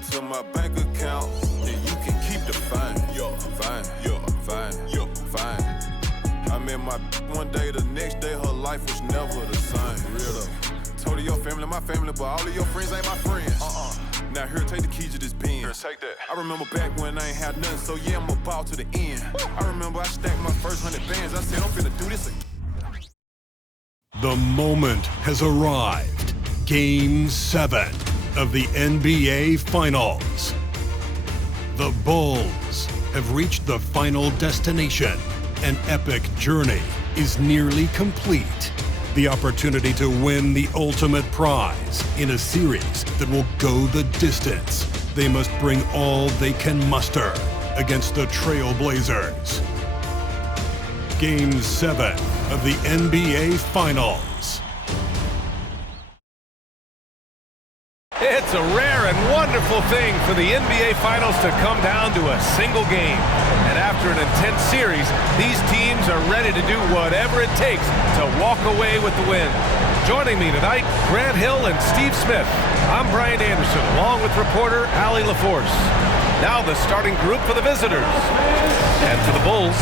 it to my bank account, and you can keep the fine. Fine, fine. I met my one day, the next day her life was never the same. Real though. Told her your family, my family, but all of your friends ain't my friends. Now here, take the keys to this Benz. Here, take that. I remember back when I ain't had nothing, so yeah, I'm about to the end. I remember I stacked my first 100 bands. I said, I'm finna do this again. The moment has arrived. Game 7 of the NBA Finals. The Bulls have reached the final destination. An epic journey is nearly complete. The opportunity to win the ultimate prize in a series that will go the distance. They must bring all they can muster against the Trail Blazers. Game 7 of the NBA Finals. It's a rare and wonderful thing for the NBA Finals to come down to a single game. And after an intense series, these teams are ready to do whatever it takes to walk away with the win. Joining me tonight, Grant Hill and Steve Smith. I'm Brian Anderson, along with reporter Allie LaForce. Now the starting group for the visitors. And for the Bulls,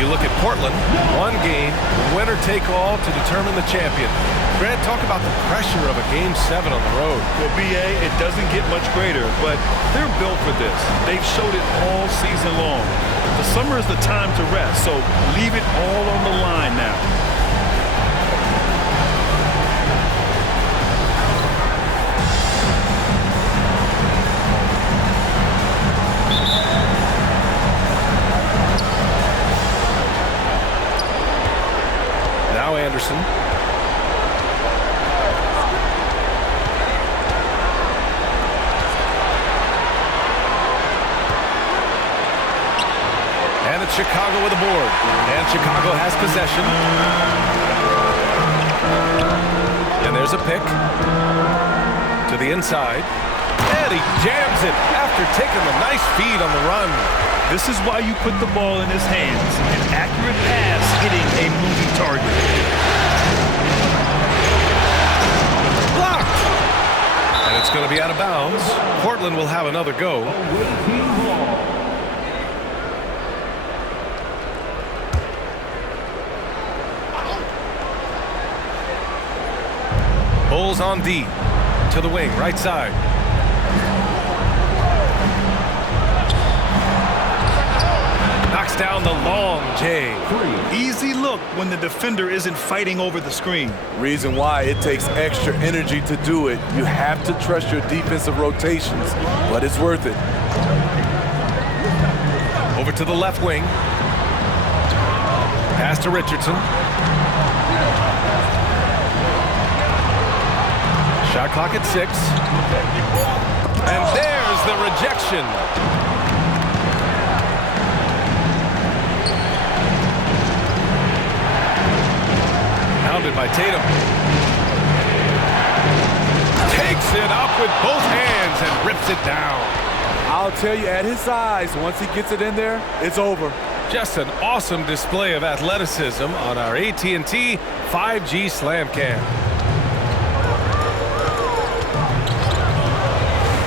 you look at Portland, one game, winner take all to determine the champion. Grant, talk about the pressure of a Game 7 on the road. Well, B.A., it doesn't get much greater, but they're built for this. They've showed it all season long. The summer is the time to rest, so leave it all on the line now. Now Anderson. And it's Chicago with a board. And Chicago has possession. And there's a pick to the inside. And he jams it after taking a nice feed on the run. This is why you put the ball in his hands. An accurate pass hitting a moving target. Blocked! And it's going to be out of bounds. Portland will have another go. Bulls on D. To the wing, right side. Knocks down the long J. Easy look when the defender isn't fighting over the screen. Reason why it takes extra energy to do it. You have to trust your defensive rotations, but it's worth it. Over to the left wing. Pass to Richardson. Shot clock at 6. And there's the rejection. Pounded by Tatum. Takes it up with both hands and rips it down. I'll tell you, at his size, once he gets it in there, it's over. Just an awesome display of athleticism on our AT&T 5G Slam Cam.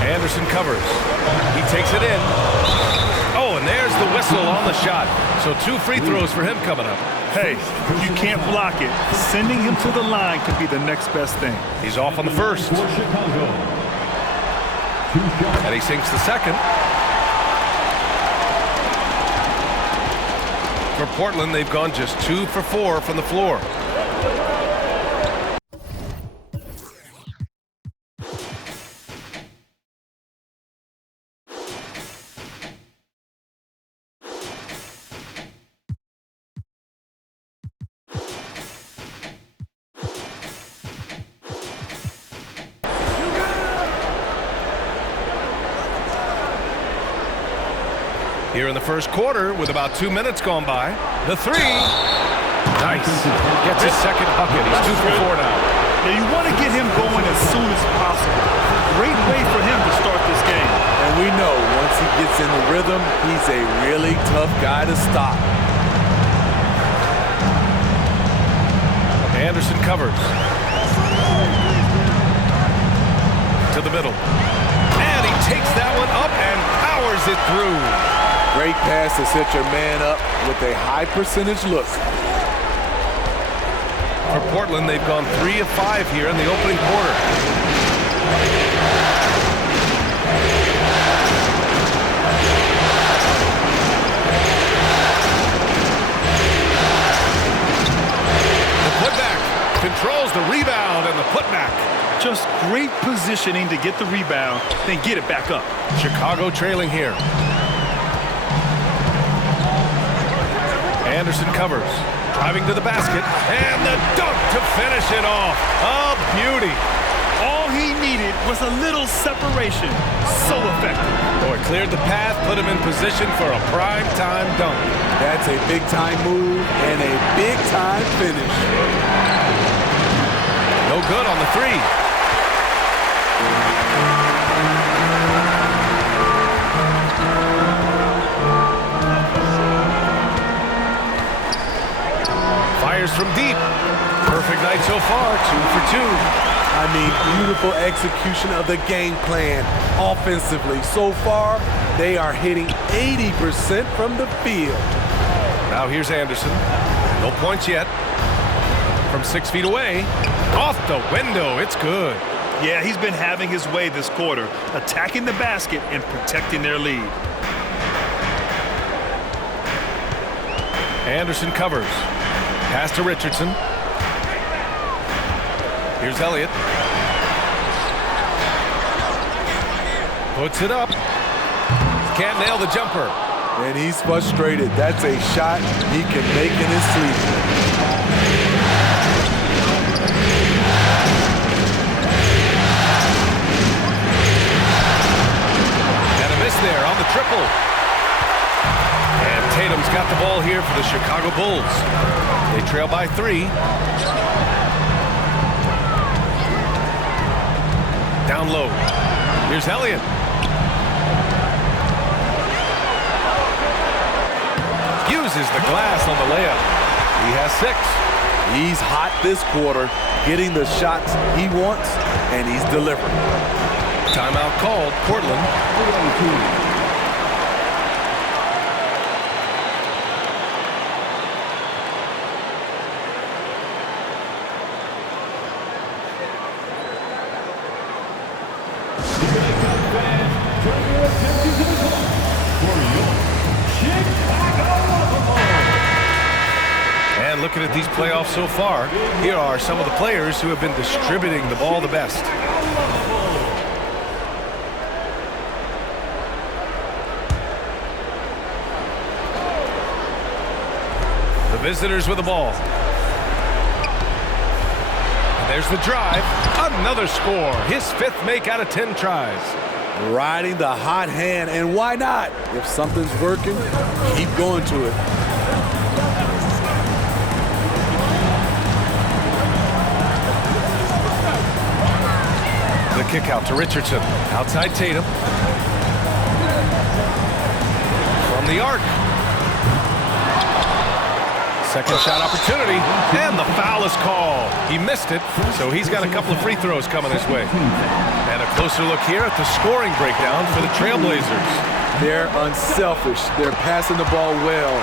Anderson covers. He takes it in. Oh, and there's the whistle on the shot. So 2 free throws for him coming up. Hey, you can't block it. Sending him to the line could be the next best thing. He's off on the first. And he sinks the second. For Portland, they've gone just 2 for 4 from the floor. Here in the first quarter, with about 2 minutes gone by, the 3. Nice. Gets his second bucket. He's 2 for 4 now. Now you want to get him going as soon as possible. Great way for him to start this game. And we know once he gets in the rhythm, he's a really tough guy to stop. Anderson covers. To the middle. And he takes through. Great pass to set your man up with a high percentage look. For Portland, they've gone 3 of 5 here in the opening quarter. The putback controls the rebound and the putback. Just great positioning to get the rebound, then get it back up. Chicago trailing here. Anderson covers, driving to the basket, and the dunk to finish it off. A beauty. All he needed was a little separation. So effective. Oh, it cleared the path, put him in position for a prime-time dunk. That's a big-time move and a big-time finish. No good on the three. Fires from deep. Perfect night so far, 2 for 2. I mean, beautiful execution of the game plan offensively. So far, they are hitting 80% from the field. Now here's Anderson. No points yet. From 6 feet away. Off the window. It's good. Yeah, he's been having his way this quarter, attacking the basket and protecting their lead. Anderson covers. Pass to Richardson. Here's Elliott. Puts it up. Can't nail the jumper. And he's frustrated. That's a shot he can make in his sleep. And a miss there on the triple. And Tatum's got the ball here for the Chicago Bulls. They trail by 3. Down low. Here's Elliott. Uses the glass on the layup. He has 6. He's hot this quarter, getting the shots he wants, and he's delivering. Timeout called. Portland. And looking at these playoffs so far, here are some of the players who have been distributing the ball the best. The visitors with the ball. And there's the drive. Another score. His 5th make out of 10 tries. Riding the hot hand, and why not? If something's working, keep going to it. The kick out to Richardson. Outside Tatum. From the arc. Second shot opportunity, and the foul is called. He missed it, so he's got a couple of free throws coming his way. And a closer look here at the scoring breakdown for the Trailblazers. They're unselfish. They're passing the ball well,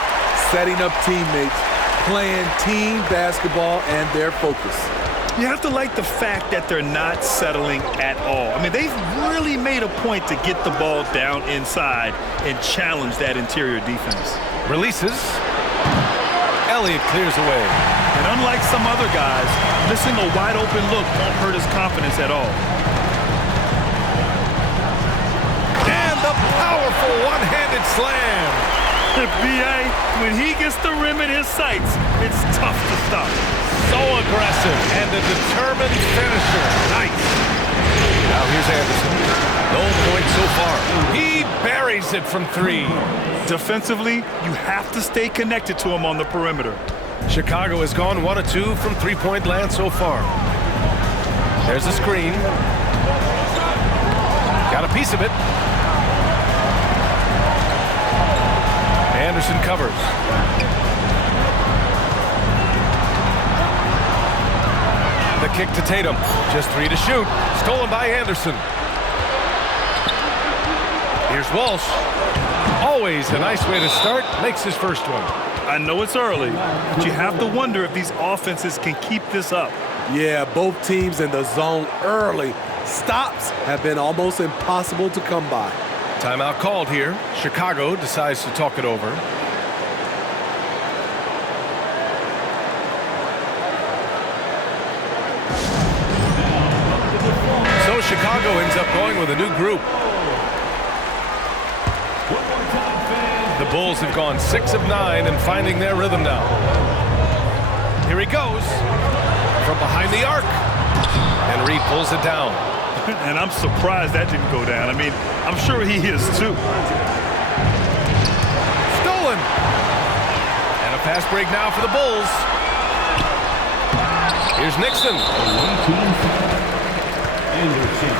setting up teammates, playing team basketball, and their focus. You have to like the fact that they're not settling at all. I mean, they've really made a point to get the ball down inside and challenge that interior defense. Releases. Elliott clears away. And unlike some other guys, missing a wide open look won't hurt his confidence at all. And the powerful one-handed slam. B.A., when he gets the rim in his sights, it's tough to stop. So aggressive and a determined finisher. Nice. Now here's Anderson. No points so far. He buries it from 3. Defensively, you have to stay connected to him on the perimeter. Chicago has gone 1 of 2 from three-point land so far. There's a screen. Got a piece of it. Anderson covers. The kick to Tatum. Just 3 to shoot. Stolen by Anderson. Here's Walsh. Always a nice way to start. Makes his first one. I know it's early, but you have to wonder if these offenses can keep this up. Yeah, both teams in the zone early. Stops have been almost impossible to come by. Timeout called here. Chicago decides to talk it over. So Chicago ends up going with a new group. The Bulls have gone 6 of 9 and finding their rhythm now. Here he goes from behind the arc. And Reed pulls it down. And I'm surprised that didn't go down. I mean, I'm sure he is too. Stolen. And a fast break now for the Bulls. Here's Nixon. Anderson.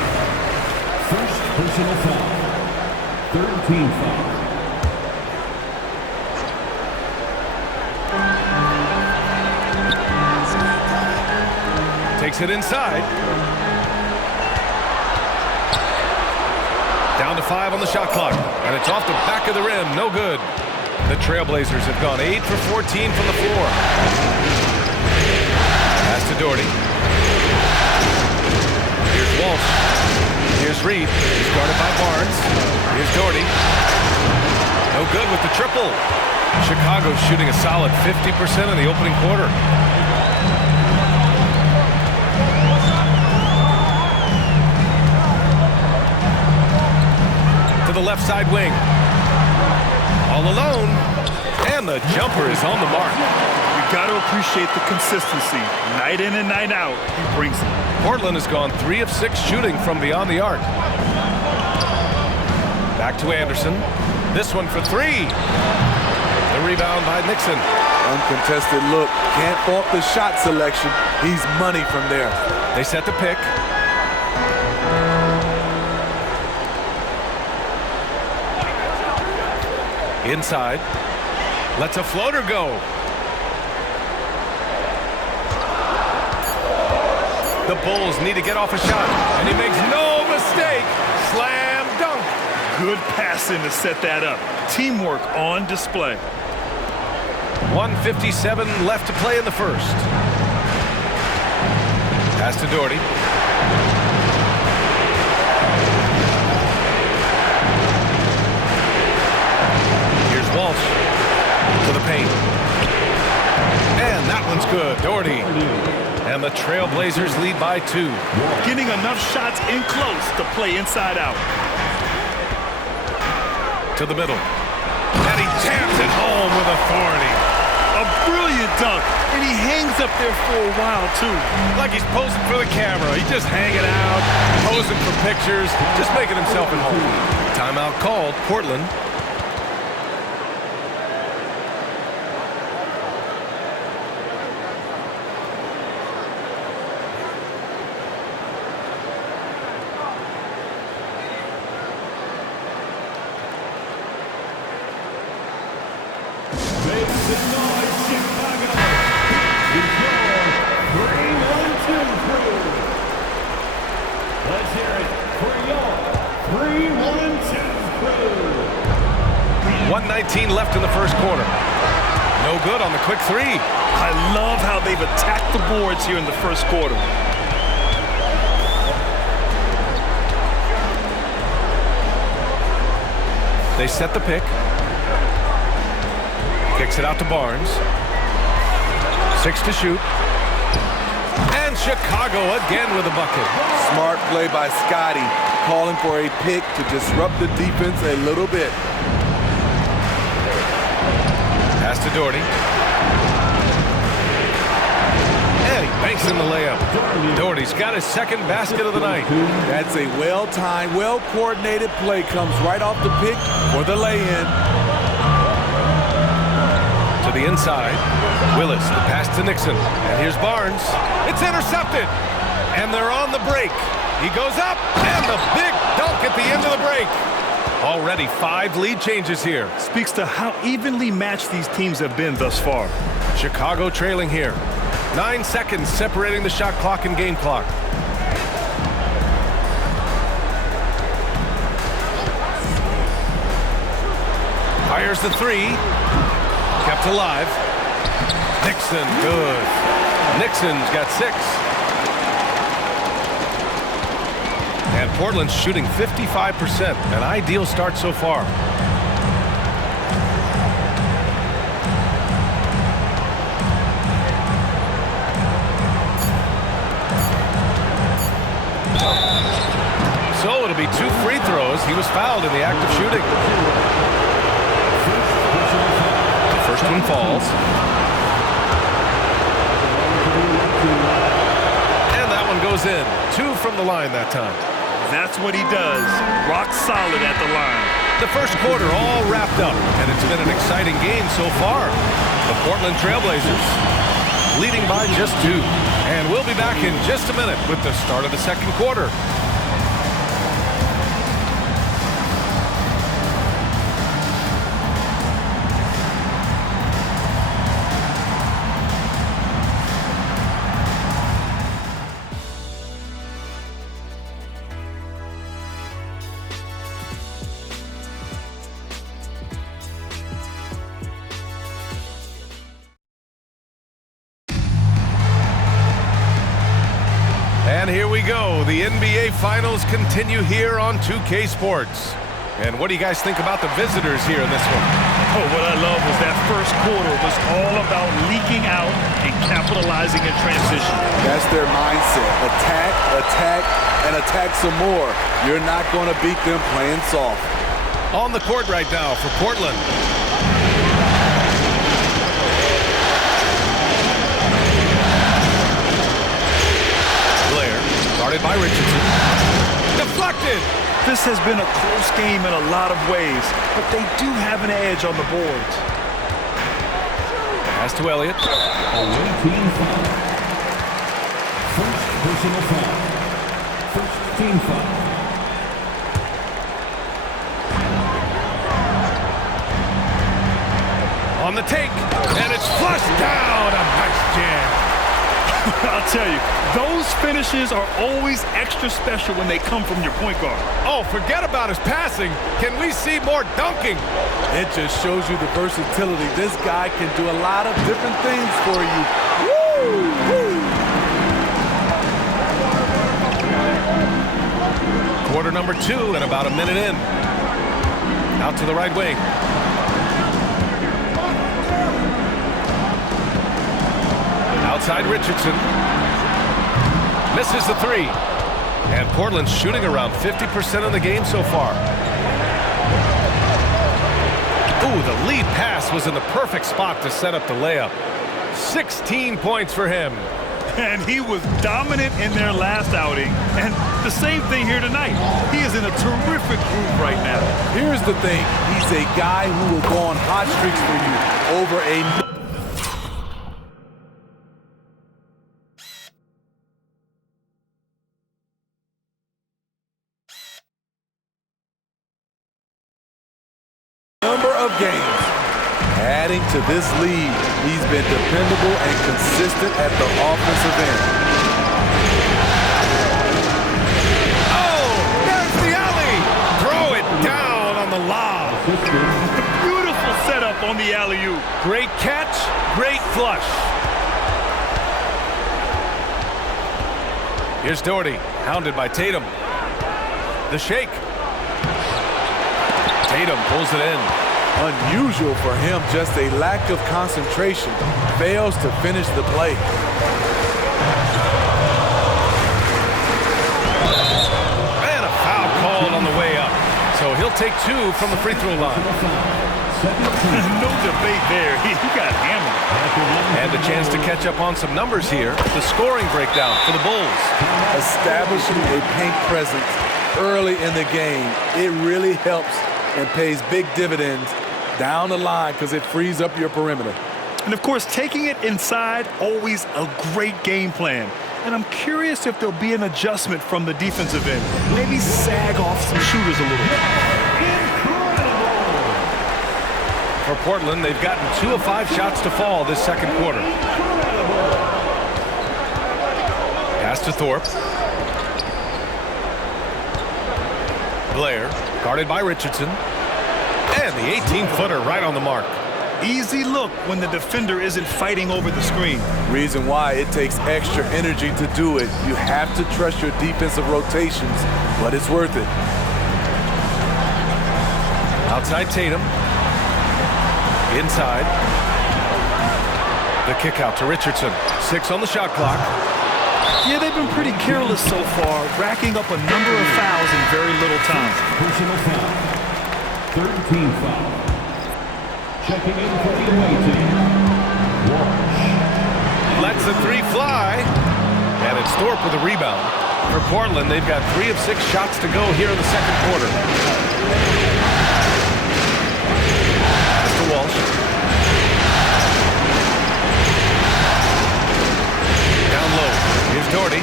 First personal foul. Third team foul. Takes it inside. Down to 5 on the shot clock. And it's off the back of the rim. No good. The Trailblazers have gone 8 for 14 from the floor. Pass to Doherty. Here's Walsh. Here's Reed. He's guarded by Barnes. Here's Doherty. No good with the triple. Chicago's shooting a solid 50% in the opening quarter. To the left side wing. All alone. And the jumper is on the mark. You got to appreciate the consistency. Night in and night out, he brings it. Portland has gone 3 of 6 shooting from beyond the arc. Back to Anderson. This one for 3. The rebound by Nixon. Uncontested look. Can't fault the shot selection. He's money from there. They set the pick. Inside. Lets a floater go. The Bulls need to get off a shot, and he makes no mistake. Slam dunk. Good passing to set that up. Teamwork on display. 1:57 left to play in the first. Pass to Doherty. Here's Walsh to the paint. And that one's good. Doherty. And the Trailblazers lead by 2. Getting enough shots in close to play inside out. To the middle. And he jams it home with authority. A brilliant dunk, and he hangs up there for a while, too. Like he's posing for the camera. He's just hanging out, posing for pictures, just making himself at home. Timeout called. Portland. Let's hear it for your 3-1-2 crew. 1:19 left in the first quarter. No good on the quick 3. I love how they've attacked the boards here in the first quarter. They set the pick. Kicks it out to Barnes. 6 to shoot. And Chicago again with a bucket. Smart play by Scotty, calling for a pick to disrupt the defense a little bit. Pass to Doherty. And he banks in the layup. Doherty's got his second basket of the night. That's a well-timed, well-coordinated play. Comes right off the pick for the lay-in. To the inside. Willis, the pass to Nixon. And here's Barnes. It's intercepted. And they're on the break. He goes up. And the big dunk at the end of the break. Already 5 lead changes here. Speaks to how evenly matched these teams have been thus far. Chicago trailing here. 9 seconds separating the shot clock and game clock. Fires the three. Kept alive. Nixon, good. Nixon's got 6. And Portland's shooting 55%. An ideal start so far. So it'll be 2 free throws. He was fouled in the act of shooting. The first one falls. And that one goes in. 2 from the line that time. That's what he does. Rock solid at the line. The first quarter all wrapped up, and it's been an exciting game so far. The Portland Trailblazers leading by just 2. And we'll be back in just a minute with the start of the second quarter. And here we go. The NBA Finals continue here on 2K Sports. And what do you guys think about the visitors here in this one? Oh, what I love was that first quarter was all about leaking out and capitalizing in transition. That's their mindset. Attack, attack, and attack some more. You're not going to beat them playing soft. On the court right now for Portland. Guarded by Richardson. Deflected! This has been a close game in a lot of ways, but they do have an edge on the boards. Pass to Elliott. Away team foul. First personal foul. First team foul. On the take, and it's flushed down. A nice jam. I'll tell you, those finishes are always extra special when they come from your point guard. Oh, forget about his passing. Can we see more dunking? It just shows you the versatility. This guy can do a lot of different things for you. Woo! Woo! Quarter number 2 and about a minute in. Out to the right wing. Outside Richardson. Misses the 3. And Portland's shooting around 50% of the game so far. Ooh, the lead pass was in the perfect spot to set up the layup. 16 points for him. And he was dominant in their last outing. And the same thing here tonight. He is in a terrific groove right now. Here's the thing. He's a guy who will go on hot streaks for you over a number of games. Adding to this lead, he's been dependable and consistent at the offensive end. Oh, there's the alley. Throw it down on the lob. Beautiful setup on the alley-oop. Great catch, great flush. Here's Doherty, hounded by Tatum. The shake. Tatum pulls it in. Unusual for him, just a lack of concentration. Fails to finish the play. And a foul called on the way up. So he'll take 2 from the free throw line. No debate there. He got hammered. And a chance to catch up on some numbers here. The scoring breakdown for the Bulls. Establishing a paint presence early in the game, it really helps and pays big dividends down the line because it frees up your perimeter. And of course, taking it inside, always a great game plan. And I'm curious if there'll be an adjustment from the defensive end. Maybe sag off some shooters a little bit. For Portland, they've gotten 2 of 5 shots to fall this second quarter. Pass to Thorpe. Blair, guarded by Richardson. And the 18-footer right on the mark. Easy look when the defender isn't fighting over the screen. Reason why it takes extra energy to do it. You have to trust your defensive rotations, but it's worth it. Outside Tatum. Inside. The kick out to Richardson. 6 on the shot clock. Yeah, they've been pretty careless so far, racking up a number of fouls in very little time. Personal foul. 3rd team foul. Checking in for the away team. Walsh. Lets the 3 fly. And it's Thorpe with a rebound. For Portland, they've got 3 of 6 shots to go here in the second quarter. Pass to Walsh. Down low. Here's Doherty.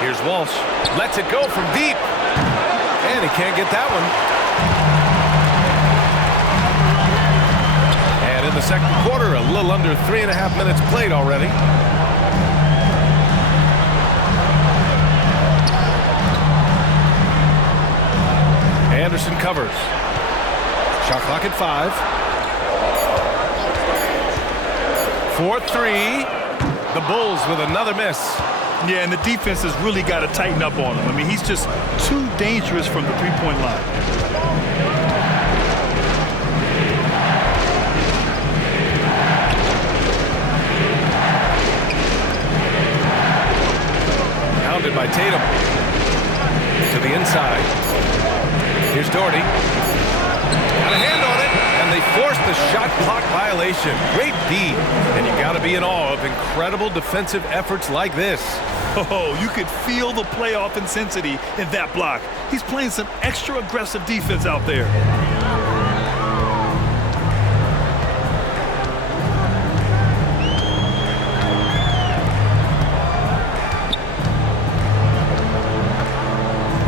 Here's Walsh. Lets it go from deep. And he can't get that one. And in the second quarter, a little under 3.5 minutes played already. Anderson covers. Shot clock at 5. 4-3. The Bulls with another miss. Yeah, and the defense has really got to tighten up on him. I mean, he's just too dangerous from the three-point line. Pounded by Tatum. To the inside. Here's Doherty. Got a hand on it, and they forced the shot clock violation. Great D, and you got to be in awe of incredible defensive efforts like this. Oh, you could feel the playoff intensity in that block. He's playing some extra aggressive defense out there.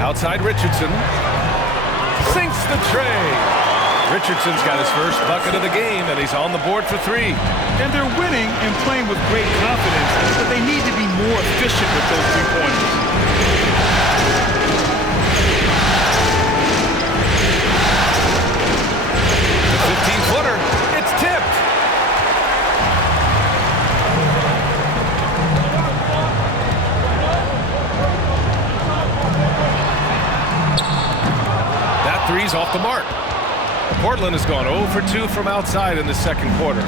Outside Richardson. Sinks the tray. Richardson's got his first bucket of the game, and he's on the board for 3. And they're winning and playing with great confidence, but they need to be more efficient with those three-pointers. The 15-footer. It's tipped. That 3's off the mark. Portland has gone 0 for 2 from outside in the second quarter.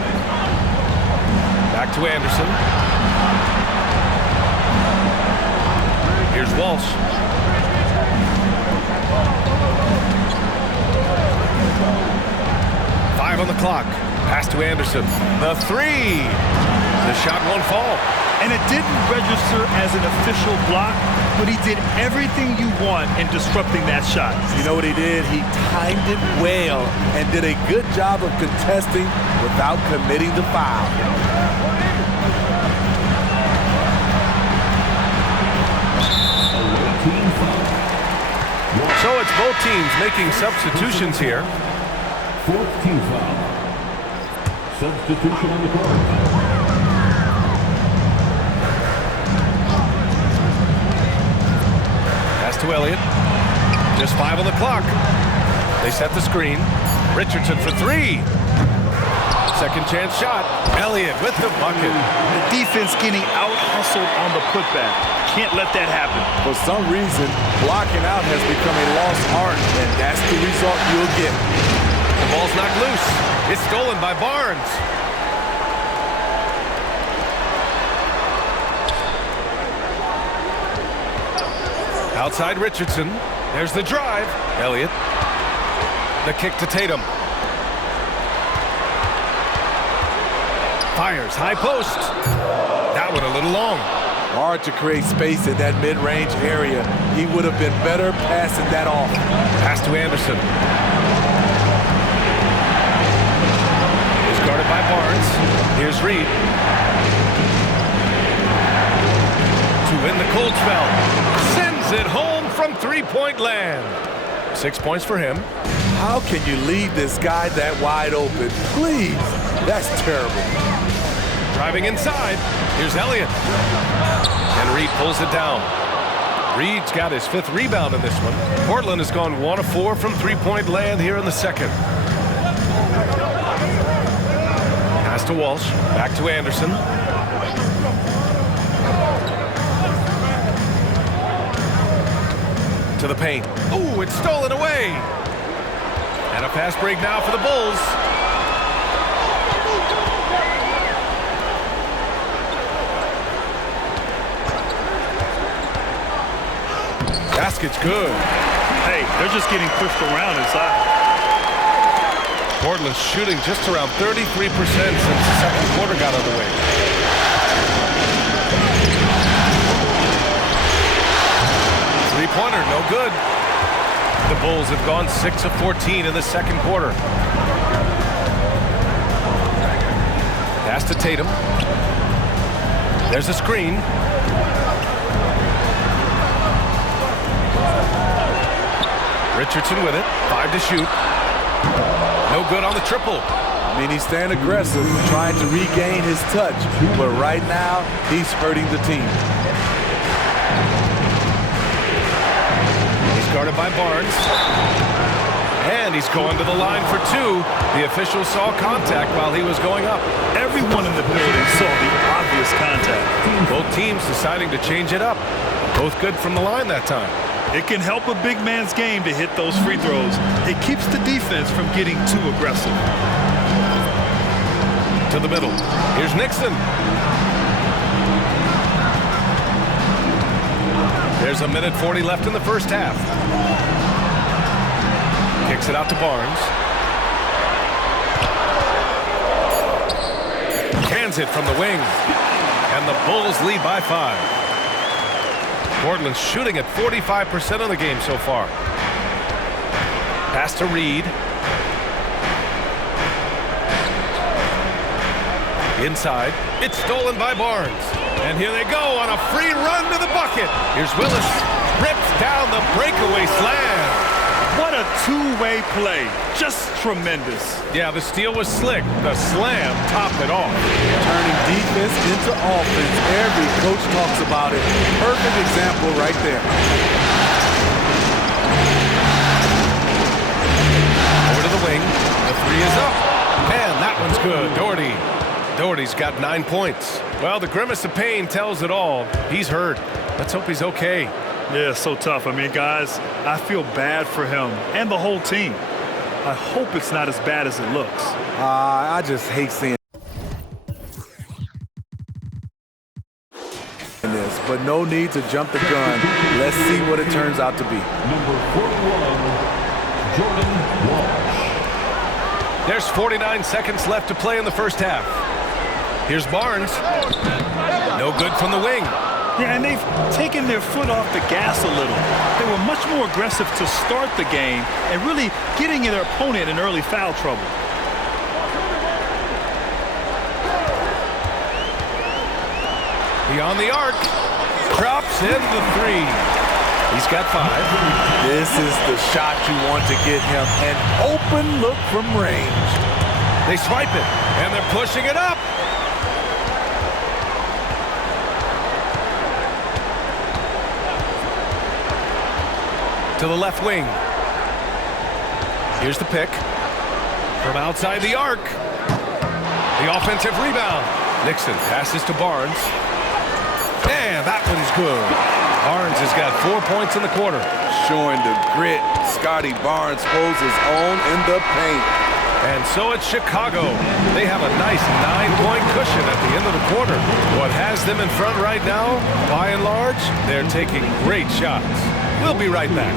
Back to Anderson. Here's Walsh. Five on the clock. Pass to Anderson. The 3. The shot won't fall. And it didn't register as an official block, but he did everything you want in disrupting that shot. You know what he did? He timed it well and did a good job of contesting without committing the foul. So it's both teams making substitutions here. 4th team foul. Substitution on the court. Pass to Elliott. Just 5 on the clock. They set the screen. Richardson for 3. Second chance shot. Elliott with the bucket. The defense getting out-hustled on the putback. Can't let that happen. For some reason, blocking out has become a lost art, and that's the result you'll get. The ball's knocked loose. It's stolen by Barnes. Outside Richardson. There's the drive. Elliott. The kick to Tatum. Fires. High post. That one a little long. Hard to create space in that mid-range area. He would have been better passing that off. Pass to Anderson. He's guarded by Barnes. Here's Reed. To win the cold spell. Sends it home from three-point land. 6 points for him. How can you leave this guy that wide open? Please. That's terrible. Driving inside. Here's Elliott. And Reed pulls it down. Reed's got his 5th rebound in this one. Portland has gone 1 of 4 from three-point land here in the second. Pass to Walsh. Back to Anderson. To the paint. Ooh, it's stolen away. And a fast break now for the Bulls. Basket's good. Hey, they're just getting pushed around inside. Portland's shooting just around 33% since the second quarter got underway. Three-pointer, no good. The Bulls have gone 6 of 14 in the second quarter. Pass to Tatum. There's a screen. Richardson with it. 5 to shoot. No good on the triple. I mean, he's staying aggressive, trying to regain his touch. But right now, he's hurting the team. He's guarded by Barnes. And he's going to the line for 2. The official saw contact while he was going up. Everyone in the building saw the obvious contact. Both teams deciding to change it up. Both good from the line that time. It can help a big man's game to hit those free throws. It keeps the defense from getting too aggressive. To the middle. Here's Nixon. There's a minute 40 left in the first half. Kicks it out to Barnes. Cans it from the wing. And the Bulls lead by 5. Portland's shooting at 45% of the game so far. Pass to Reed. Inside. It's stolen by Barnes. And here they go on a free run to the bucket. Here's Willis. Rips down the breakaway slam. What a two-way play. Just tremendous. Yeah, the steal was slick. The slam topped it off. Turning defense into offense. Every coach talks about it. Perfect example right there. Over to the wing. The 3 is up. And that one's good. Doherty's got 9 points. Well, the grimace of pain tells it all. He's hurt. Let's hope he's okay. Yeah, so tough. I mean, guys, I feel bad for him and the whole team. I hope it's not as bad as it looks. I just hate seeing this, but no need to jump the gun. Let's see what it turns out to be. Number 41, Jordan Walsh. There's 49 seconds left to play in the first half. Here's Barnes. No good from the wing. Yeah, and they've taken their foot off the gas a little. They were much more aggressive to start the game and really getting their opponent in early foul trouble. Beyond the arc. Drops in the 3. He's got 5. This is the shot you want to get him. An open look from range. They swipe it, and they're pushing it up. To the left wing. Here's the pick. From outside the arc. The offensive rebound. Nixon passes to Barnes. And that one's good. Barnes has got 4 points in the quarter. Showing the grit. Scotty Barnes holds his own in the paint. And so it's Chicago. They have a nice 9-point cushion at the end of the quarter. What has them in front right now, by and large, they're taking great shots. We'll be right back.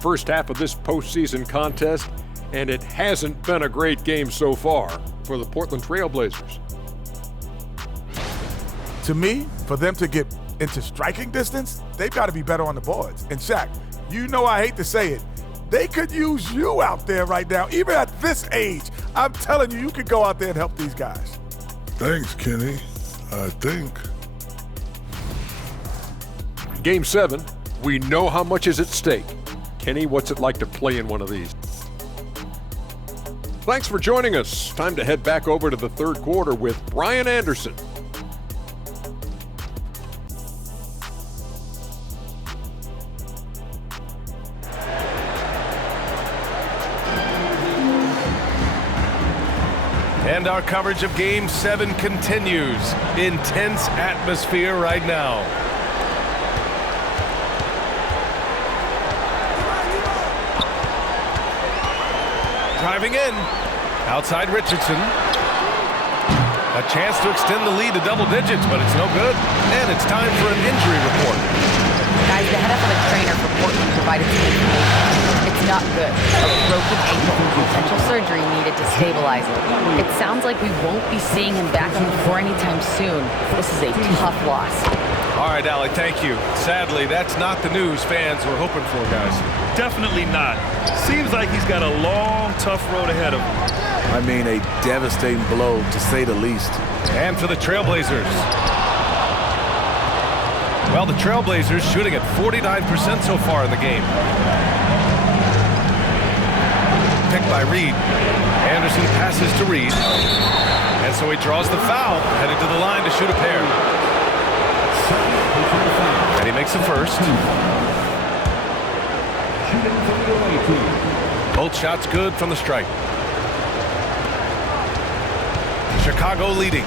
First half of this postseason contest, and it hasn't been a great game so far for the Portland Trail Blazers. To me, for them to get into striking distance, they've got to be better on the boards. And Shaq, you know I hate to say it, they could use you out there right now, even at this age. I'm telling you, you could go out there and help these guys. Thanks, Kenny. I think. Game 7, we know how much is at stake. Kenny, what's it like to play in one of these? Thanks for joining us. Time to head back over to the third quarter with Brian Anderson. And our coverage of Game 7 continues. Intense atmosphere right now. Driving in. Outside Richardson. A chance to extend the lead to double digits, but it's no good. And it's time for an injury report. Guys, the head athletic trainer for Portland provided some information. It's not good. A broken ankle, potential surgery needed to stabilize it. It sounds like we won't be seeing him back on the floor anytime soon. This is a tough loss. All right, Allie, thank you. Sadly, that's not the news fans were hoping for, guys. Definitely not. Seems like he's got a long, tough road ahead of him. I mean, a devastating blow, to say the least. And for the Trailblazers. Well, the Trailblazers shooting at 49% so far in the game. Picked by Reed. Anderson passes to Reed. And so he draws the foul, headed to the line to shoot a pair. And he makes the first. Both shots good from the stripe. Chicago leading.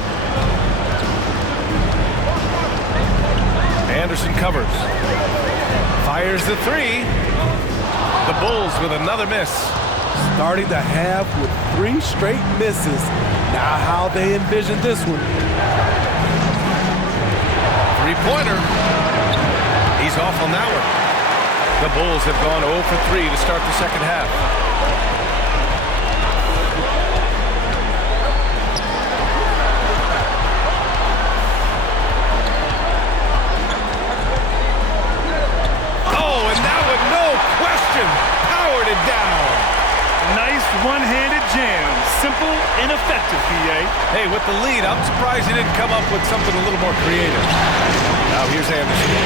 Anderson covers. Fires the three. The Bulls with another miss. Starting the half with 3 straight misses. Now how they envision this one. Three-pointer. He's off on that one. The Bulls have gone 0 for 3 to start the second half. Oh, and that one, no question, powered it down. Nice one-handed jam. Simple and effective, PA. Hey, with the lead, I'm surprised he didn't come up with something a little more creative. Now here's Anderson.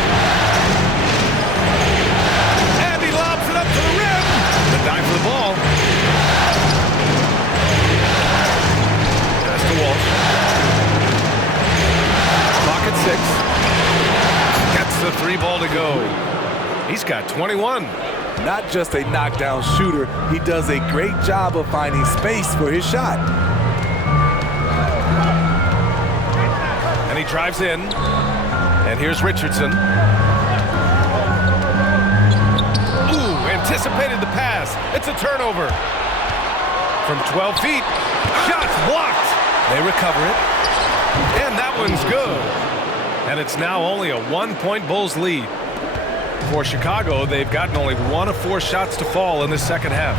And he lobs it up to the rim. The dive for the ball. Pass to Walsh. Clock at 6. Gets the 3 ball to go. He's got 21. Not just a knockdown shooter, he does a great job of finding space for his shot. And he drives in. And here's Richardson. Ooh, anticipated the pass. It's a turnover. From 12 feet. Shots blocked. They recover it. And that one's good. And it's now only a 1-point Bulls lead. For Chicago, they've gotten only 1 of 4 shots to fall in this second half.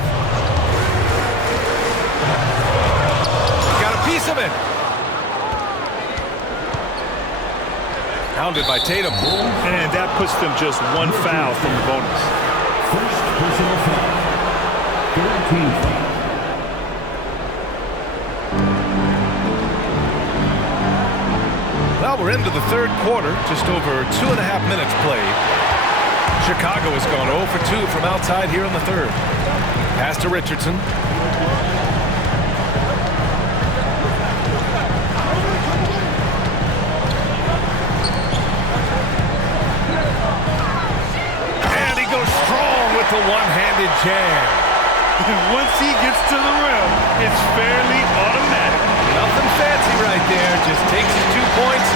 Got a piece of it. Hounded by Tatum. And that puts them just 1 foul from the bonus. First personal foul. 13 foul. Well, we're into the third quarter. Just over 2.5 minutes played. Chicago has gone 0 for 2 from outside here in the third. Pass to Richardson. And he goes strong with the one-handed jam. Once he gets to the rim, it's fairly automatic. Nothing fancy right there. Just takes his 2 points,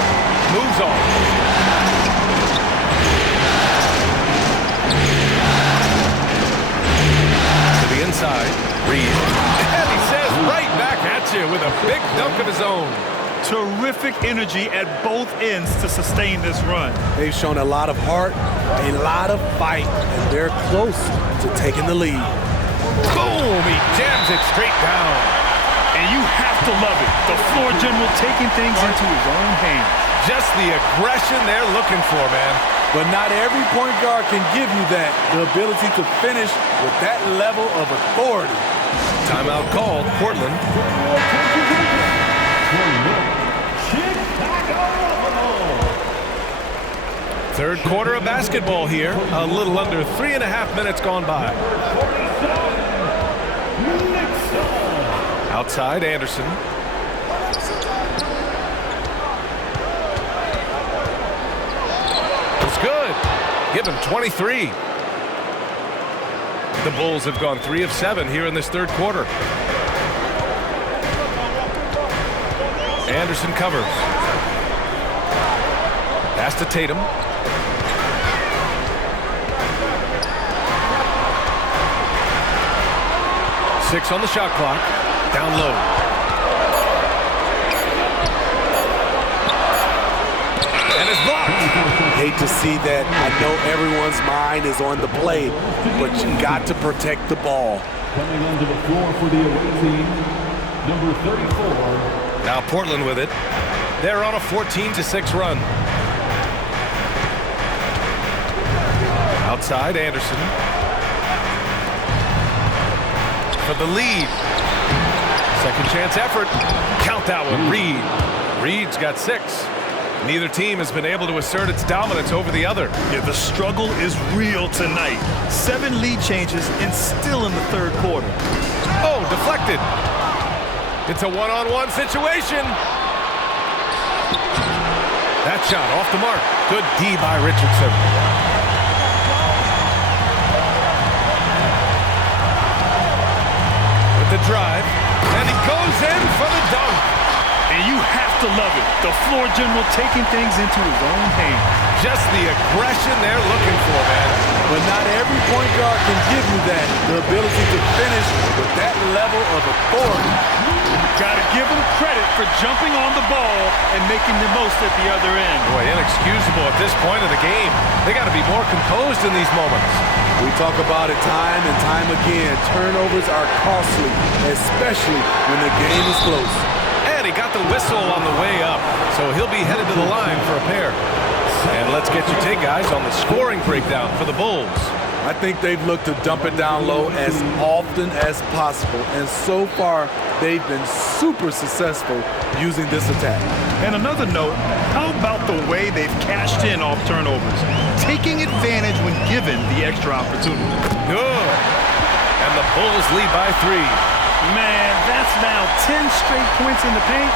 moves on. Inside, Reed. And he says right back at you with a big dunk of his own. Terrific energy at both ends to sustain this run. They've shown a lot of heart, a lot of fight, and they're close to taking the lead. Boom! He jams it straight down. And you have to love it. The floor general taking things into his own hands. Just the aggression they're looking for, man. But not every point guard can give you that, the ability to finish with that level of authority. Timeout called, Portland. Third quarter of basketball here. A little under 3.5 minutes gone by. Outside, Anderson. It's good. Give him 23. The Bulls have gone 3 of 7 here in this third quarter. Anderson covers. Pass to Tatum. Six on the shot clock. Down low. And it's blocked. Hate to see that. I know everyone's mind is on the play, but you got to protect the ball. Coming onto the floor for the away team, number 34. Now Portland with it. They're on a 14-6 run. Outside, Anderson. For the lead. Second chance effort. Count that one, Reed. Reed's got 6. Neither team has been able to assert its dominance over the other. Yeah, the struggle is real tonight. 7 lead changes and still in the third quarter. Oh, deflected. It's a one-on-one situation. That shot off the mark. Good D by Richardson. With the drive, and he goes in for the dunk. And you have to love it. The floor general taking things into his own hands. Just the aggression they're looking for, man. But not every point guard can give you that. The ability to finish with that level of authority. Got to give him credit for jumping on the ball and making the most at the other end. Boy, inexcusable at this point of the game. They got to be more composed in these moments. We talk about it time and time again. Turnovers are costly, especially when the game is close. And he got the whistle on the way up, so he'll be headed to the line for a pair. And let's get your take, guys, on the scoring breakdown for the Bulls. I think they've looked to dump it down low as often as possible, and so far they've been super successful using this attack. And another note, how about the way they've cashed in off turnovers, taking advantage when given the extra opportunity. Good. And the Bulls lead by 3. Man, that's now 10 straight points in the paint.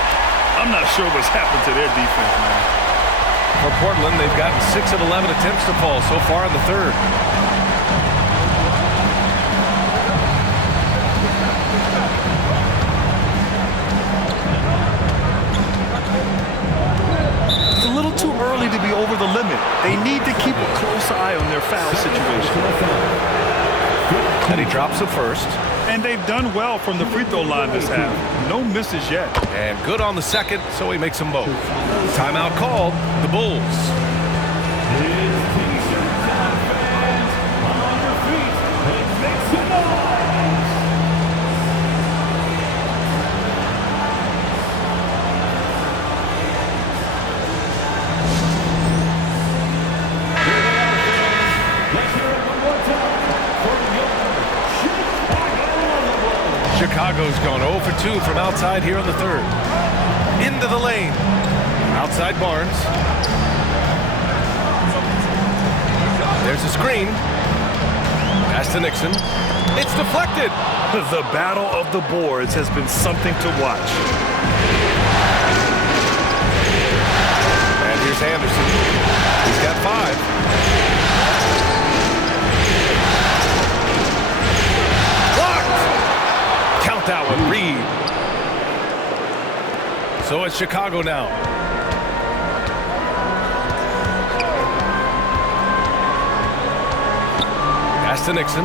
I'm not sure what's happened to their defense, man. For Portland, they've gotten 6 of 11 attempts to fall so far in the third. It's a little too early to be over the limit. They need to keep a close eye on their foul situation. And he drops the first. And they've done well from the free throw line this half. No misses yet. And good on the second, so he makes them both. Timeout called, the Bulls. Chicago's gone 0 for 2 from outside here in the third. Into the lane. Outside Barnes. There's a screen. Pass to Nixon. It's deflected. The battle of the boards has been something to watch. And here's Anderson. He's got 5. That one, Reed. So it's Chicago now. Pass to Nixon.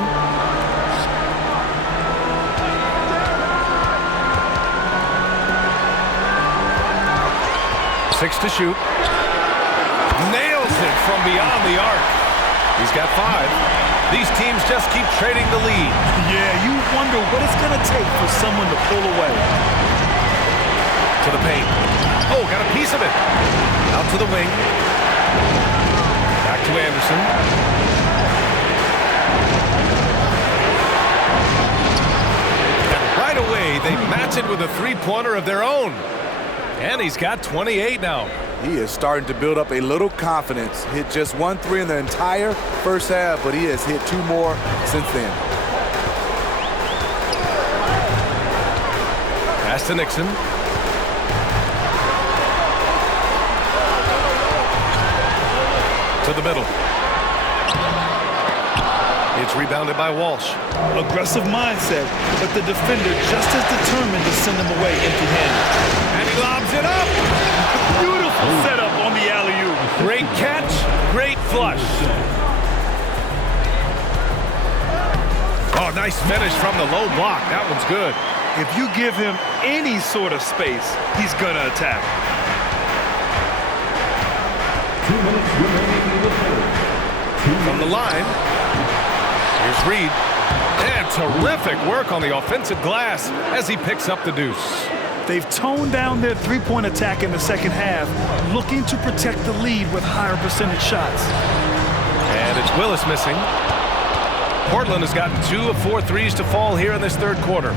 Six to shoot. Nails it from beyond the arc. He's got 5. These teams just keep trading the lead. Yeah, you wonder what it's going to take for someone to pull away. To the paint. Oh, got a piece of it. Out to the wing. Back to Anderson. And right away, they match it with a three-pointer of their own. And he's got 28 now. He is starting to build up a little confidence. Hit just 1 3 in the entire first half, but he has hit 2 more since then. Pass to Nixon. To the middle. It's rebounded by Walsh. Aggressive mindset, but the defender just as determined to send him away empty-handed. And he lobs it up. Beautiful setup on the alley-oop. Great catch, great flush. Oh, nice finish from the low block. That one's good. If you give him any sort of space, he's gonna attack. 2 minutes remaining in the third. From the line, here's Reed. And terrific work on the offensive glass as he picks up the deuce. They've toned down their three-point attack in the second half, looking to protect the lead with higher percentage shots. And it's Willis missing. Portland has gotten 2 of 4 threes to fall here in this third quarter.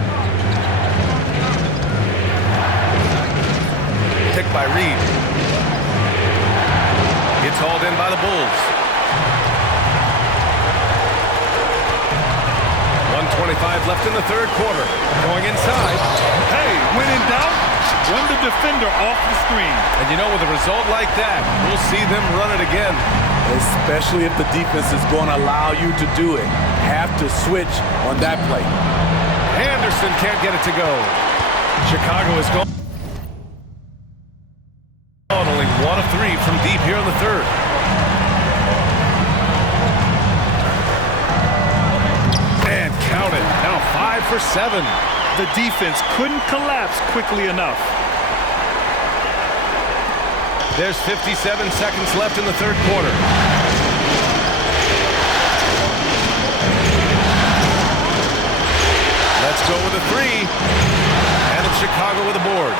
Picked by Reed. It's hauled in by the Bulls. 1:25 left in the third quarter. Going inside. Hey, when in doubt, run the defender off the screen. And you know, with a result like that, we'll see them run it again. Especially if the defense is going to allow you to do it. Have to switch on that play. Anderson can't get it to go. Chicago is gone. Only 1 of 3 from deep here in the third. And count it. Now 5 for 7. The defense couldn't collapse quickly enough. There's 57 seconds left in the third quarter. Let's go with a 3. And it's Chicago with a board.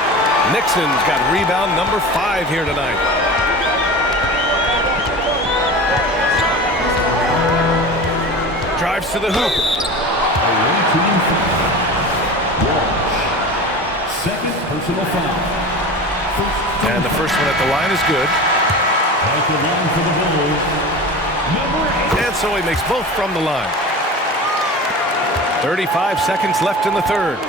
Nixon's got rebound number 5 here tonight. Drives to the hoop. Second personal foul. And the first one at the line is good. At the line for the Bulls, number 8. And so he makes both from the line. 35 seconds left in the third.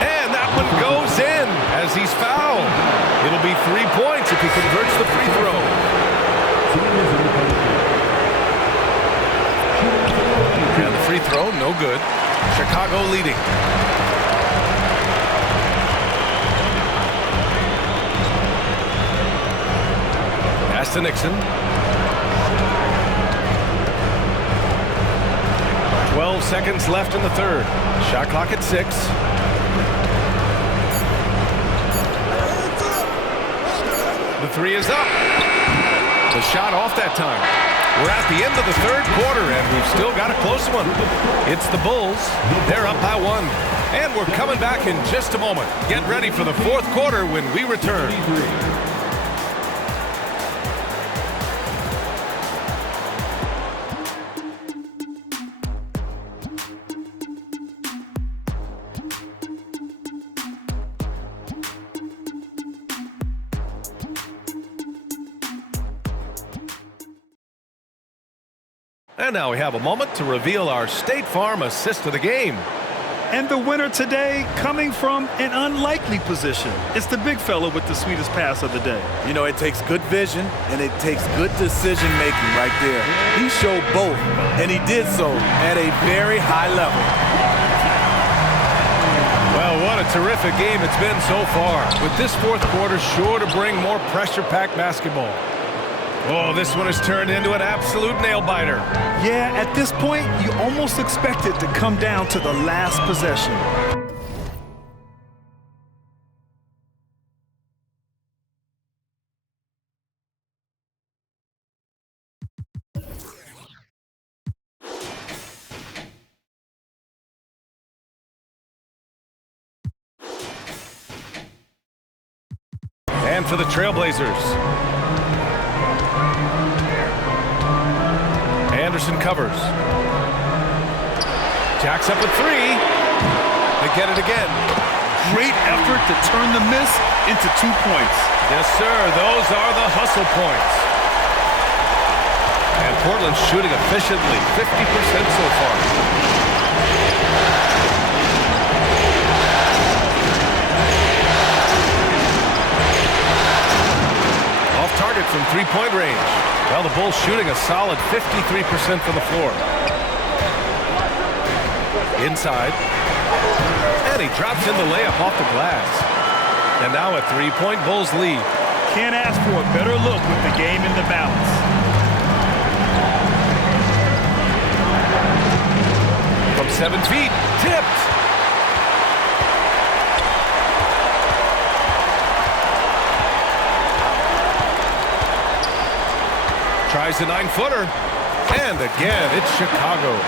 And that one goes in as he's fouled. It'll be 3 points if he converts the free throw. And the free throw, no good. Chicago leading. Pass to Nixon. 12 seconds left in the third. Shot clock at 6. The 3 is up. The shot off that time. We're at the end of the third quarter, and we've still got a close one. It's the Bulls. They're up by 1. And we're coming back in just a moment. Get ready for the fourth quarter when we return. And now we have a moment to reveal our State Farm assist of the game. And the winner today coming from an unlikely position. It's the big fella with the sweetest pass of the day. You know, it takes good vision and it takes good decision making right there. He showed both, and he did so at a very high level. Well, what a terrific game it's been so far. With this fourth quarter sure to bring more pressure-packed basketball. Oh, this one has turned into an absolute nail-biter. Yeah, at this point, you almost expect it to come down to the last possession. And for the Trailblazers. Anderson covers. Jacks up a 3. They get it again. Great effort to turn the miss into 2 points. Yes, sir. Those are the hustle points. And Portland's shooting efficiently, 50% so far. Off target from three-point range. Well, the Bulls shooting a solid 53% from the floor. Inside. And he drops in the layup off the glass. And now a three-point Bulls lead. Can't ask for a better look with the game in the balance. From 7 feet, tipped. Tries the 9-footer. And again, it's Chicago.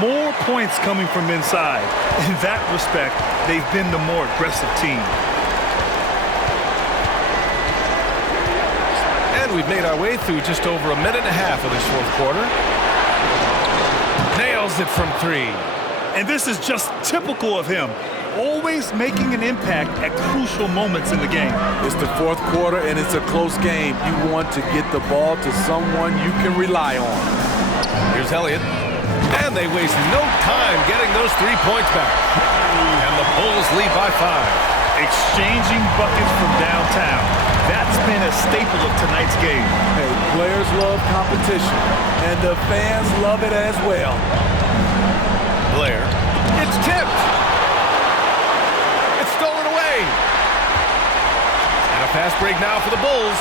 More points coming from inside. In that respect, they've been the more aggressive team. And we've made our way through just over a minute and a half of this fourth quarter. Nails it from 3. And this is just typical of him. Always making an impact at crucial moments in the game. It's the fourth quarter, and it's a close game. You want to get the ball to someone you can rely on. Here's Elliott. And they waste no time getting those 3 points back. And the Bulls lead by 5. Exchanging buckets from downtown. That's been a staple of tonight's game. Hey, players love competition, and the fans love it as well. Blair. It's tipped. It's stolen away. And a fast break now for the Bulls.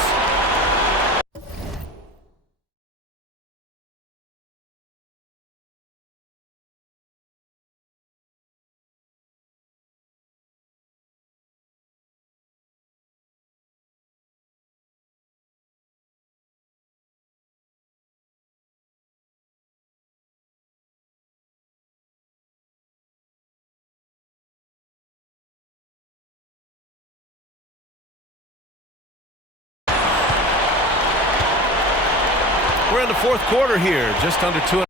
We're in the fourth quarter here, just under 2.5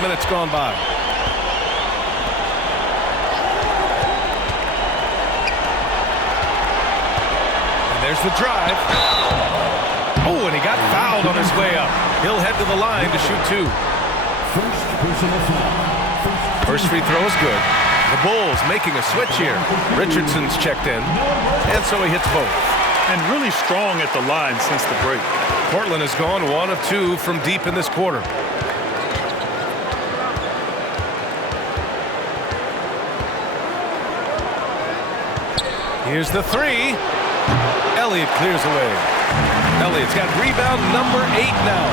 minutes gone by. And there's the drive. Oh, and he got fouled on his way up. He'll head to the line to shoot 2. First free throw is good. The Bulls making a switch here. Richardson's checked in, and so he hits both. And really strong at the line since the break. Portland has gone 1 of 2 from deep in this quarter. Here's the 3. Elliott clears away. Elliott's got rebound number 8 now.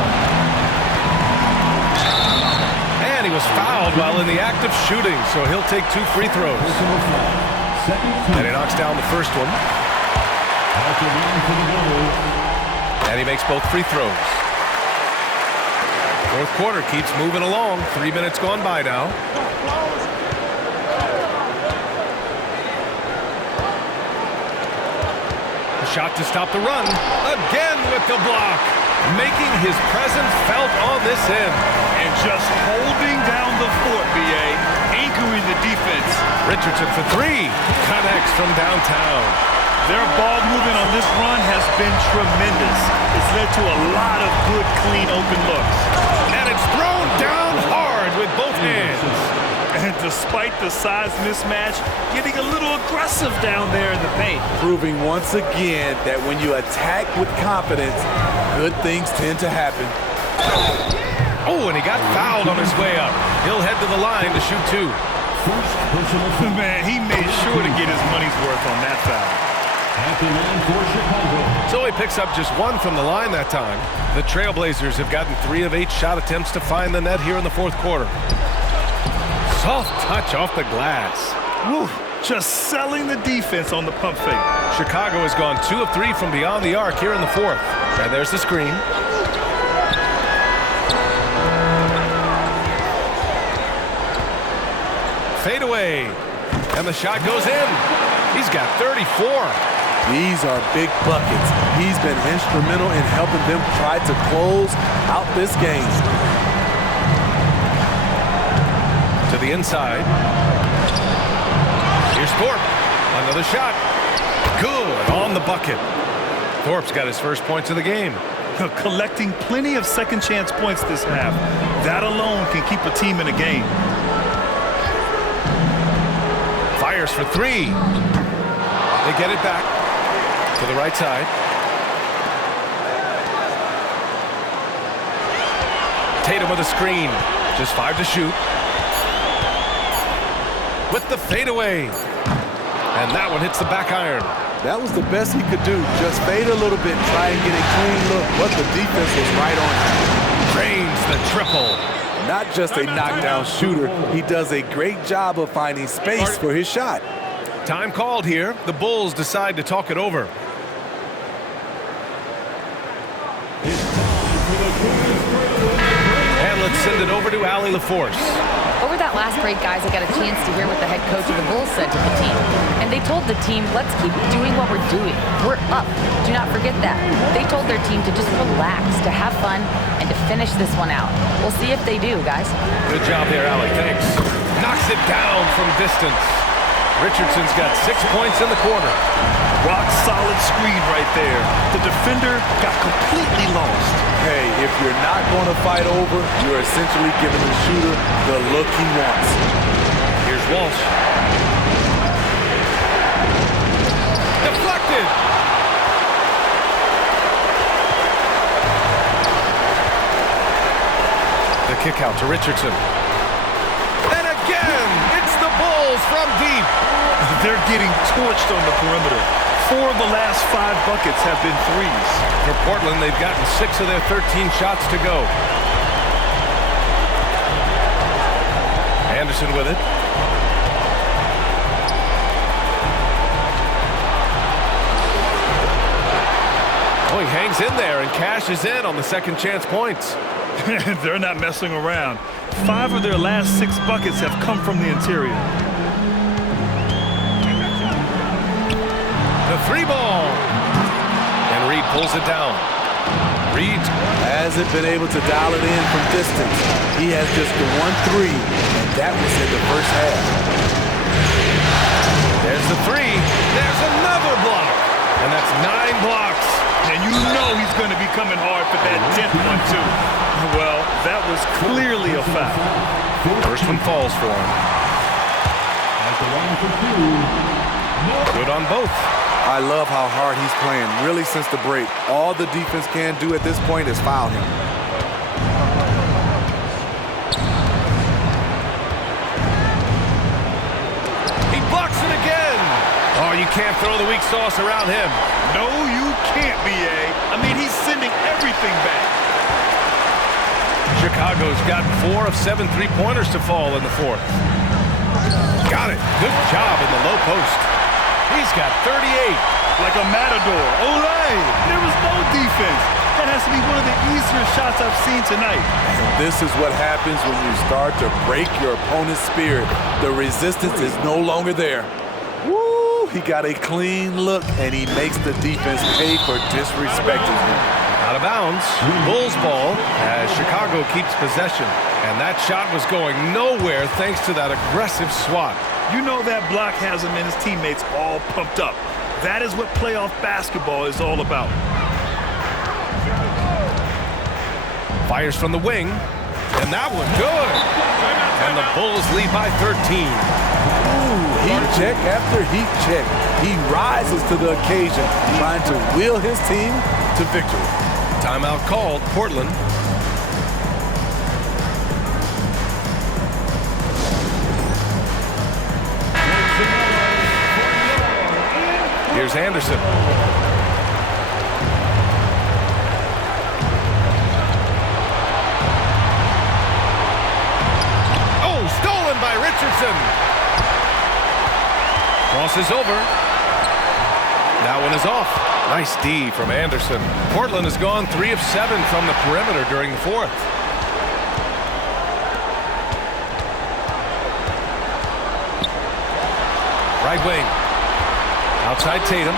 And he was fouled while in the act of shooting, so he'll take 2 free throws. And he knocks down the first one. And he makes both free throws. Fourth quarter keeps moving along. 3 minutes gone by now. A shot to stop the run. Again with the block. Making his presence felt on this end. And just holding down the fort, B.A. Anchoring the defense. Richardson for 3. Connects from downtown. Their ball movement on this run has been tremendous. It's led to a lot of good, clean, open looks. And it's thrown down hard with both hands. And despite the size mismatch, getting a little aggressive down there in the paint. Proving once again that when you attack with confidence, good things tend to happen. Oh, and he got fouled on his way up. He'll head to the line to shoot 2. Man, he made sure to get his money's worth on that foul. So he picks up just 1 from the line that time. The Trailblazers have gotten 3 of 8 shot attempts to find the net here in the fourth quarter. Soft touch off the glass. Woo, just selling the defense on the pump fake. Chicago has gone 2 of 3 from beyond the arc here in the fourth. And there's the screen. Fade away. And the shot goes in. He's got 34. These are big buckets. He's been instrumental in helping them try to close out this game. To the inside. Here's Thorpe. Another shot. Good on the bucket. Thorpe's got his first points of the game. Collecting plenty of second chance points this half. That alone can keep a team in a game. Fires for three. They get it back to the right side. Tatum with a screen. Just 5 to shoot. With the fadeaway. And that one hits the back iron. That was the best he could do. Just fade a little bit, try and get a clean look. But the defense was right on him. Drains the triple. Not just a knockdown shooter, he does a great job of finding space for his shot. Time called here. The Bulls decide to talk it over. And let's send it over to Allie LaForce. Over that last break, guys, I got a chance to hear what the head coach of the Bulls said to the team. And they told the team, let's keep doing what we're doing. We're up. Do not forget that. They told their team to just relax, to have fun, and to finish this one out. We'll see if they do, guys. Good job there, Allie. Thanks. Knocks it down from distance. Richardson's got 6 points in the quarter. Rock solid screen right there. The defender got completely lost. Hey, if you're not going to fight over, you're essentially giving the shooter the look he wants. Here's Walsh. Deflected. The kick out to Richardson. And again, it's the Bulls from deep. They're getting torched on the perimeter. 4 of the last 5 buckets have been threes. For Portland, they've gotten 6 of their 13 shots to go. Anderson with it. Oh, he hangs in there and cashes in on the second chance points. They're not messing around. 5 of their last 6 buckets have come from the interior. The 3-ball. And Reed pulls it down. Reed hasn't been able to dial it in from distance. He has just the 1 3, and that was in the first half. There's the 3. There's another block. And that's 9 blocks. And you know he's going to be coming hard for that 10th one, too. Well, that was clearly a foul. First one falls for him. Good on both. I love how hard he's playing, really since the break. All the defense can do at this point is foul him. He blocks it again. Oh, you can't throw the weak sauce around him. No, you can't, B.A. I mean, he's sending everything back. Chicago's got 4 of 7 3-pointers to fall in the fourth. Got it. Good job in the low post. He's got 38. Like a matador. Olay! There was no defense. That has to be one of the easier shots I've seen tonight. This is what happens when you start to break your opponent's spirit. The resistance is no longer there. Woo! He got a clean look, and he makes the defense pay for disrespecting him. Out of bounds. Bulls ball as Chicago keeps possession. And that shot was going nowhere thanks to that aggressive swat. You know that block has him and his teammates all pumped up. That is what playoff basketball is all about. Fires from the wing. And that one good. And the Bulls lead by 13. Ooh, heat check after heat check. He rises to the occasion, trying to wheel his team to victory. Timeout called, Portland. Here's Anderson. Oh, stolen by Richardson. Crosses over. That one is off. Nice D from Anderson. Portland has gone 3 of 7 from the perimeter during the fourth. Right wing. Outside Tatum.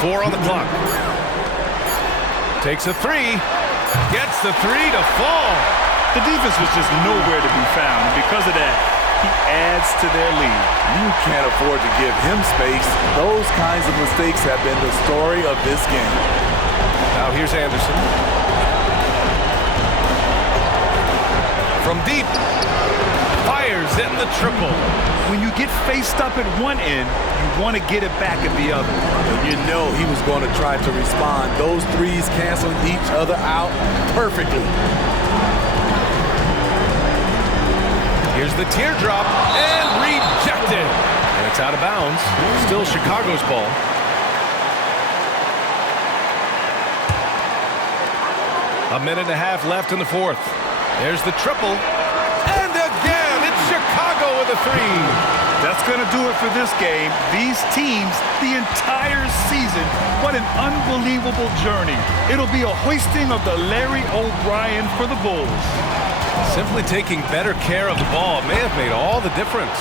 Four on the clock. Takes a 3. Gets the 3 to fall. The defense was just nowhere to be found. And because of that, he adds to their lead. You can't afford to give him space. Those kinds of mistakes have been the story of this game. Now here's Anderson. From deep, fires in the triple. When you get faced up at one end, you want to get it back at the other. And you know he was going to try to respond. Those threes canceling each other out perfectly. Here's the teardrop, and rejected. And it's out of bounds. Still Chicago's ball. A minute and a half left in the fourth. There's the triple. And again, it's Chicago with a three. That's going to do it for this game. These teams, the entire season, what an unbelievable journey. It'll be a hoisting of the Larry O'Brien for the Bulls. Simply taking better care of the ball may have made all the difference.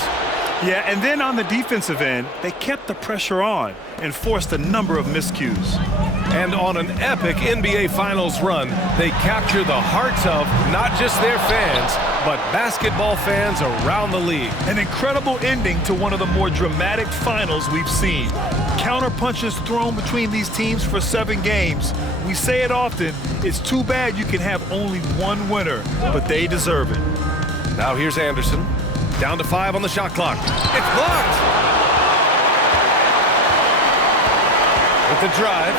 Yeah, and then on the defensive end, they kept the pressure on and forced a number of miscues. And on an epic NBA Finals run, they capture the hearts of not just their fans, but basketball fans around the league. An incredible ending to one of the more dramatic finals we've seen. Counter punches thrown between these teams for 7 games. We say it often, it's too bad you can have only one winner, but they deserve it. Now here's Anderson. Down to 5 on the shot clock. It's blocked! With the drive.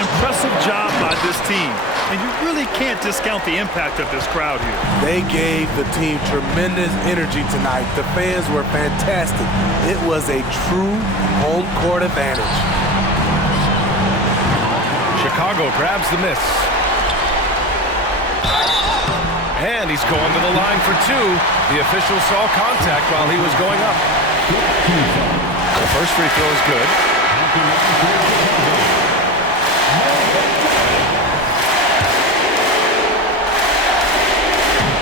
Impressive job by this team. And you really can't discount the impact of this crowd here. They gave the team tremendous energy tonight. The fans were fantastic. It was a true home court advantage. Chicago grabs the miss. And he's going to the line for 2. The official saw contact while he was going up. The first free throw is good.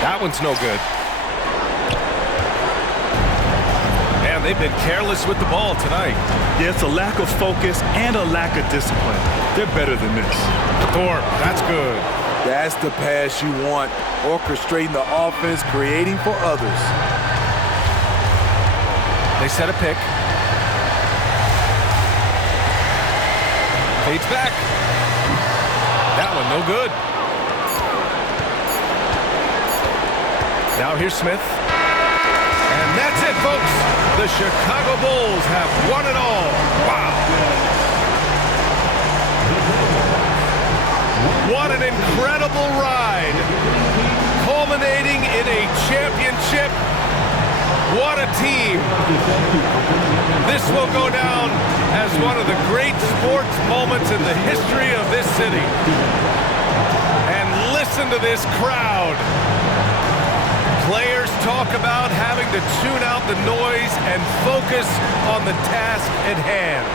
That one's no good. Man, they've been careless with the ball tonight. Yeah, it's a lack of focus and a lack of discipline. They're better than this. Thorpe, that's good. That's the pass you want. Orchestrating the offense, creating for others. They set a pick. Fades back. That one no good. Now here's Smith. And that's it, folks. The Chicago Bulls have won it all. Wow. What an incredible ride. Culminating in a championship. What a team. This will go down as one of the great sports moments in the history of this city. And listen to this crowd. Players talk about having to tune out the noise and focus on the task at hand.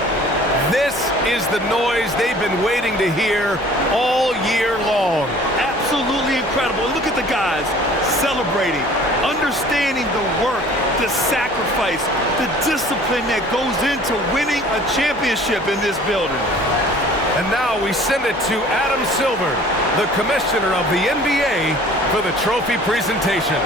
This is the noise they've been waiting to hear all year long. Absolutely incredible. Look at the guys celebrating, understanding the work, the sacrifice, the discipline that goes into winning a championship in this building. And now we send it to Adam Silver, the commissioner of the NBA, for the trophy presentation.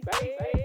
bang, bang.